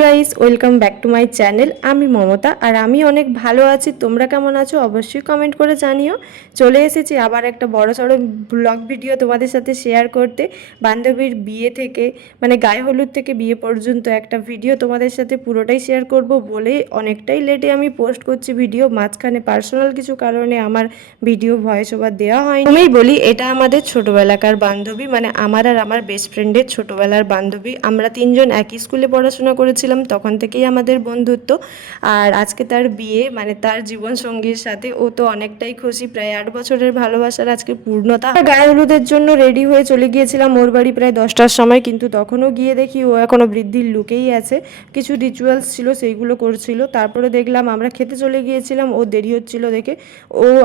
Guys, welcome back to my channel. আমি মমতা আর আমি অনেক ভালো আছি। তোমরা কেমন আছো অবশ্যই কমেন্ট করে জানিও। চলে এসেছি আবার একটা বড়সড় ব্লগ ভিডিও তোমাদের সাথে শেয়ার করতে। বান্ধবীর বিয়ে থেকে মানে গায়ে হলুদ থেকে বিয়ে পর্যন্ত একটা ভিডিও তোমাদের সাথে পুরোটাই শেয়ার করব বলে অনেকটাই লেটে আমি পোস্ট করছি ভিডিও। মাঝখানে পার্সোনাল কিছু কারণে আমার ভিডিও ভয়েস ওভার দেওয়া হয়নি। আমি বলি এটা আমাদের ছোটবেলাকার বান্ধবী, মানে আমার আর আমার বেস্ট ফ্রেন্ডের ছোটবেলার বান্ধবী। আমরা তিনজন একই স্কুলে পড়াশোনা করেছিলাম, তখন থেকেই আমাদের বন্ধুত্ব। আর আজকে তার বিয়ে, মানে তার জীবন সঙ্গীর সাথে। ও তো অনেকটাই খুশি, প্রায় 8 বছরের ভালোবাসার আজকে পূর্ণতা। গায়ে হলুদের জন্য রেডি হয়ে চলে গিয়েছিলাম ওর বাড়ি প্রায় 10টার সময়, কিন্তু তখনও গিয়ে দেখি ও এখনো বৃদ্ধির লুকেই আছে। কিছু রিচুয়ালস ছিল সেইগুলো করছিল। তারপরে দেখলাম আমরা খেতে চলে গিয়েছিলাম, ও দেরি হচ্ছিল দেখে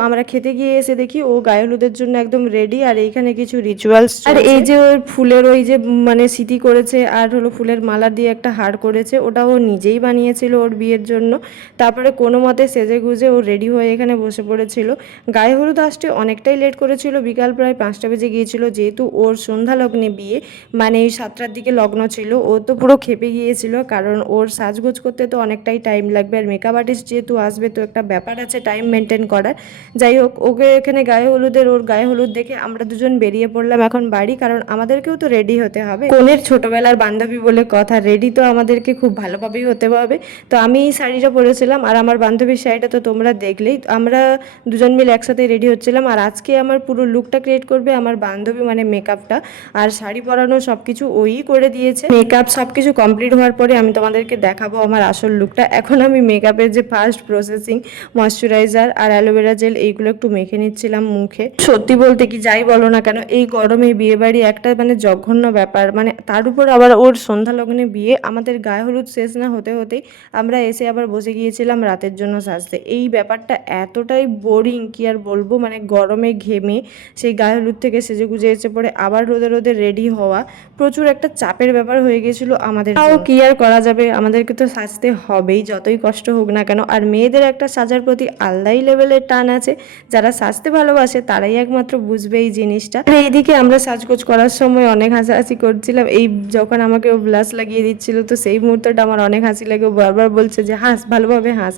আমরা খেতে গিয়ে এসে দেখি ও গায়ে হলুদের জন্য একদম রেডি। আর এইখানে কিছু রিচুয়ালস, আর এই যে ওর ফুলের ওই যে মানে স্মৃতি করেছে, আর হলো ফুলের মালা দিয়ে একটা হার করেছে, ওটা ও নিজেই বানিয়েছিল ওর বিয়ের জন্য। তারপরে কোনো মতে সেজে গুজে ও রেডি হয়ে এখানে বসে পড়েছিল। গায়ে হলুদ আসতে অনেকটাই লেট করেছিল, বিকাল প্রায় 5টা বেজে গিয়েছিল, যেহেতু ওর সন্ধ্যা লগ্নে বিয়ে, মানে 7টার দিকে লগ্ন ছিল। ও তো পুরো খেপে গিয়েছিল, কারণ ওর সাজগোজ করতে তো অনেকটাই টাইম লাগবে, আর মেকআপ আর্টিস্ট যেহেতু আসবে তো একটা ব্যাপার আছে টাইম মেনটেন করার। যাই হোক, ওকে এখানে ওর গায়ে হলুদ দেখে আমরা দুজন বেরিয়ে পড়লাম এখন বাড়ি, কারণ আমাদেরকেও তো রেডি হতে হবে। কনের ছোটবেলার বান্ধবী বলে কথা, রেডি তো আমাদেরকে খুব ভালোভাবেই হতে হবে। তো আমি এই শাড়িটা পরেছিলাম, আর আমার বান্ধবীর শাড়িটা তো তোমরা দেখলেই। আমরা দুজন মিলে একসাথে রেডি হচ্ছিলাম। আর আজকে আমার পুরো লুকটা ক্রিয়েট করবে আমার বান্ধবী, মানে মেকআপটা আর শাড়ি পরানো সব কিছু ওই করে দিয়েছে। মেকআপ সব কিছু কমপ্লিট হওয়ার পরে আমি তোমাদেরকে দেখাবো আমার আসল লুকটা। এখন আমি মেকআপের যে ফার্স্ট প্রসেসিং, ময়শ্চারাইজার আর অ্যালোভেরা জেল এইগুলো একটু মেখে নিচ্ছিলাম মুখে। সত্যি বলতে কি, যাই বলো না কেন, এই গরমে বিয়ে বাড়ি একটা মানে জঘন্য ব্যাপার। মানে তার উপর আবার ওর সন্ধ্যা লগ্নে বিয়ে। আমাদের গায়ে হলুদ শেষ না হতে হতেই আমরা এসে আবার বসে গিয়েছিলাম রাতের জন্য সাজতে। এই ব্যাপারটা এতটাই বোরিং কি আর বলবো, মানে গরমে ঘেমে সেই গায়ে হলুদ থেকে সেজে গুজে এসে পড়ে আবার রোদে রোদে রেডি হওয়া প্রচুর একটা চাপের ব্যাপার হয়ে গেছিলো আমাদের। তাও কি আর করা যাবে, আমাদেরকে তো সাজতে হবেই যতই কষ্ট হোক না কেন। আর মেয়েদের একটা সাজার প্রতি আলাদাই লেভেলের টান আছে, যারা সাজতে ভালোবাসে তারাই একমাত্র বুঝবে এই জিনিসটা। আর এইদিকে আমরা সাজগোজ করার সময় অনেক হাসাহাসি করছিলাম। এই যখন আমাকে ও ব্লাশ লাগিয়ে দিচ্ছিল, তো সেই মুহূর্তটা আমার অনেক হাসি লাগে। ও বারবার বলছে যে হাস, ভালোভাবে হাস।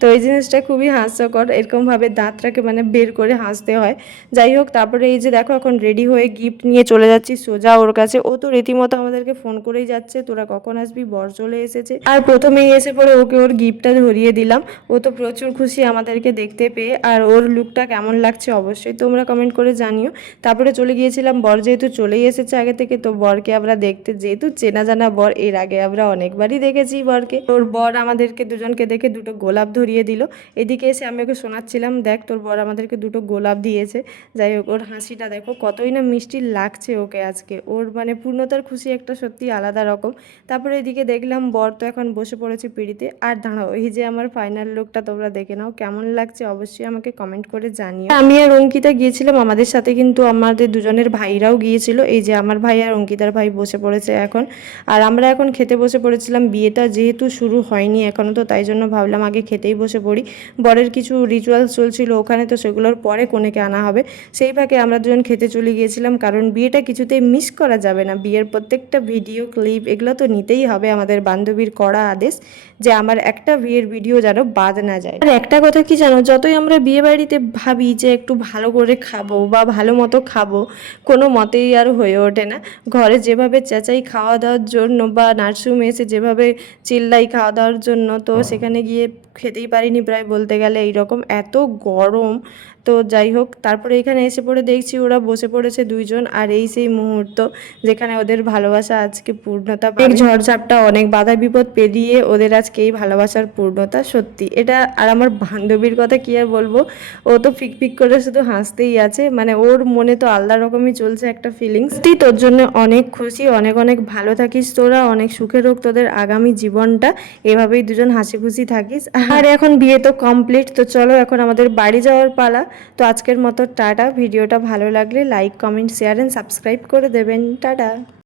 তো এই জিনিসটা খুবই হাস্যকর, এরকমভাবে দাঁতটাকে মানে বের করে হাসতে হয়। যাই হোক, তারপরে এই যে দেখো এখন রেডি হয়ে গিফট নিয়ে চলে যাচ্ছি সোজা ওর কাছে। ও তো রীতিমতো আমাদেরকে ফোন করেই যাচ্ছে, তোরা কখন আসবি, বর চলে এসেছে। আর প্রথমেই এসে পরে ওকে ওর গিফটটা ধরিয়ে দিলাম। ও তো প্রচুর খুশি আমাদেরকে দেখতে পেয়ে। আর ওর লুকটা কেমন লাগছে অবশ্যই তোমরা কমেন্ট করে জানিও। তারপরে চলে গিয়েছিলাম, বর যেহেতু চলেই এসেছে আগে থেকে, তো বরকে আমরা দেখতে, যেহেতু চেনা জানা বর, এর আগে আমরা অনেকবারই দেখেছি বরকে। ওর বর আমাদেরকে দুজনকে দেখে দুটো গোলাপ ধরিয়ে দিল। এদিকে এসে আমি ওকে শোনাচ্ছিলাম, দেখ তোর বর আমাদেরকে দুটো গোলাপ দিয়েছে। যাই হোক, ওর হাসিটা দেখো কতই না মিষ্টি লাগছে ওকে আজকে। ওর মানে পূর্ণতার খুশি একটা সত্যি আলাদা রকম। তারপরে এদিকে দেখলাম বর তো এখন বসে পড়েছে পিড়িতে। আর দাঁড়াও, এই যে আমার ফাইনাল লুকটা তোমরা দেখে নাও, কেমন লাগছে অবশ্যই আমাকে কমেন্ট করে জানিও। আমি আর অঙ্কিতা গিয়েছিলাম, আমাদের সাথে কিন্তু আমাদের দুজনের ভাইরাও গিয়েছিল। এই যে আমার ভাই আর অঙ্কিতার ভাই বসে পড়েছে এখন। আর আমরা এখন খেতে বসে পড়েছিলাম। বিয়েটা যেহেতু শুরু হয়নি এখনও, তো তাই জন্য ভাবলাম আগে খেতেই বসে পড়ি। বরের কিছু রিচুয়ালস চলছিল ওখানে, তো সেগুলোর পরে কনেকে আনা হবে। সেই ফাঁকে আমরা দুজন খেতে চলে গিয়েছিলাম, কারণ বিয়েটা কিছুতেই মিস করা যাবে না। বিয়ের প্রত্যেকটা ভিডিও ক্লিপ এগুলো তো নিতেই হবে, আমাদের বান্ধবীর কড়া আদেশ যে আমার একটা বিয়ের ভিডিও যেন বাদ না যায়। আর একটা কথা কি জানো, যতই আমরা বিয়ে বাড়িতে ভাবি যে একটু ভালো করে খাবো বা ভালো মতো খাবো, কোনো মতেই আর হয়ে ওঠে না। ঘরে যেভাবে চেঁচাই খাওয়া দাওয়ার জন্য, বা নার্সিংহোমে এসে যেভাবে চিল্লাই খাওয়া দাওয়ার জন্য, তো সেখানে গিয়ে খেতেই পারিনি প্রায় বলতে গেলে। এইরকম এত গরম। তো যাই হোক, তারপরে এখানে এসে পড়ে দেখছি ওরা বসে পড়েছে দুইজন। আর এই সেই মুহূর্ত যেখানে ওদের ভালোবাসা আজকে পূর্ণতা পাবে। ঝড়ঝাপটা অনেক বাধা বিপদ পেরিয়ে ওদের আজকে এই ভালোবাসার পূর্ণতা, সত্যি এটা। আর আমার বান্ধবীর কথা কি আর বলবো, ও তো ফিক ফিক করে শুধু হাসতেই আছে, মানে ওর মনে তো আলাদা রকমই চলছে একটা ফিলিংস। তুই তোর জন্য অনেক খুশি, অনেক অনেক ভালো থাকিস তোরা, অনেক সুখের হোক তোদের আগামী জীবনটা, এভাবেই দুজন হাসি খুশি থাকিস। আর এখন বিয়ে তো কমপ্লিট, তো চলো এখন আমাদের বাড়ি যাওয়ার পালা। তো আজকের মতো টাটা। ভিডিওটা ভালো লাগলে like, comment, share and subscribe করে দেবেন। টাটা।